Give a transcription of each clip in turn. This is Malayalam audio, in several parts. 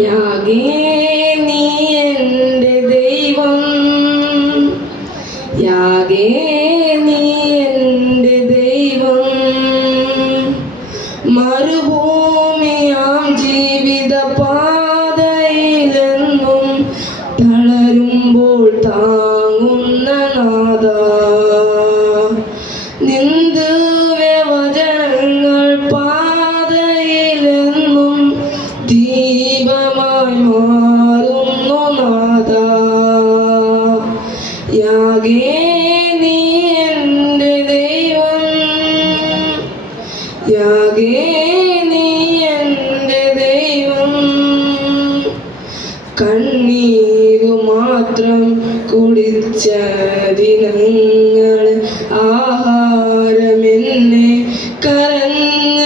യാഗേ നീ എൻ്റെ ദൈവം, യാഗേ നീ എൻ്റെ ദൈവം. മരുഭൂമിയാം ജീവിത പാതയിലെന്നും തളരുമ്പോൾ താങ്ങുന്ന നാഥ, നിന്ദവചനങ്ങൾ പാതയിലെന്നും ദീപമായി മാറുന്നു നാഥ. യാഗേ നീ എൻ്റെ ദൈവം, യാഗേ നീ എൻ്റെ ദൈവം. കണ്ണീരു മാത്രം കുടിച്ച ദിനങ്ങൾ, ആഹാരമെന്നെ കരഞ്ഞ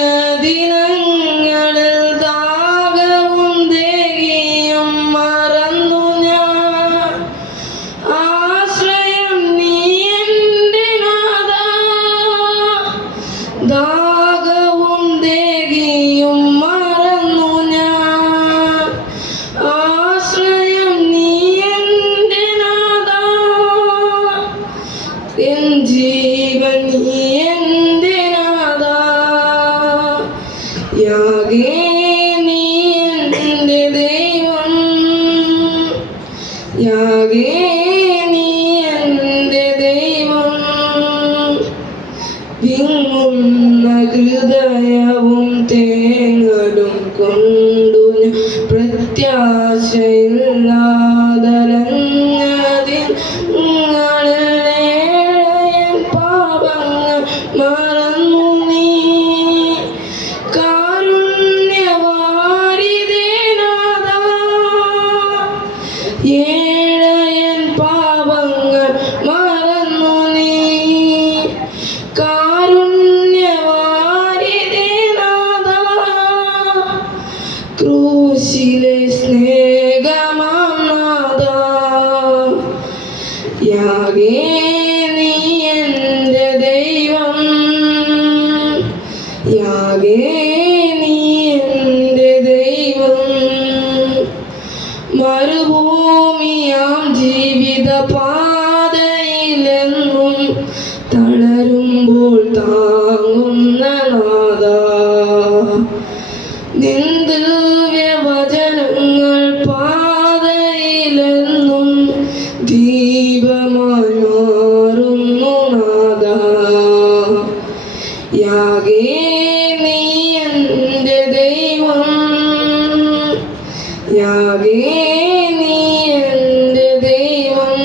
ദിനങ്ങളിൽ ദാഹവും ദേഹിയും മറന്നു ഞാൻ. ആശ്രയം നീ എൻ്റെ നാഥ, ദാഹവും ദേഹിയും മറന്നു ഞാൻ. ആശ്രയം നീ എൻ്റെ നാഥ, എൻ ജീവൻ നീ എൻ്റെ നാഥ. യാഗേ നീ എൻ്റെ ദൈവം, യാഗേ നീ എൻ്റെ ദൈവം. വിങ്ങുന്ന ഹൃദയവും തേങ്ങലും കൊണ്ടു ഞാൻ പ്രത്യാശയില്ലാതലഞ്ഞതിൽ പാപങ്ങൾ മറന്നു നീ. കാരുണ്യവാരിധേ നാഥ, ഏഴയൻ പാപങ്ങൾ മറന്നു നീ. കാരുണ്യവാരിധേ നാഥ, ക്രൂശിലെ സ്നേഹമാം നാഥ. യാഗേ നീ എൻ്റെ ദൈവം, യാഗേ നീ എൻ്റെ ദൈവം. മരുഭൂമിയാം ജീവിത പാതയിലെന്നും തളരുമ്പോൾ താങ്ങുന്ന നാഥ, നിന്ദവചനങ്ങൾ പാതയിലെന്നും ദീപമായി മാറുന്നു നാഥ. യാഗേ നീ എൻ്റെ ദൈവം, യാഗേ നീ എൻ്റെ ദൈവം.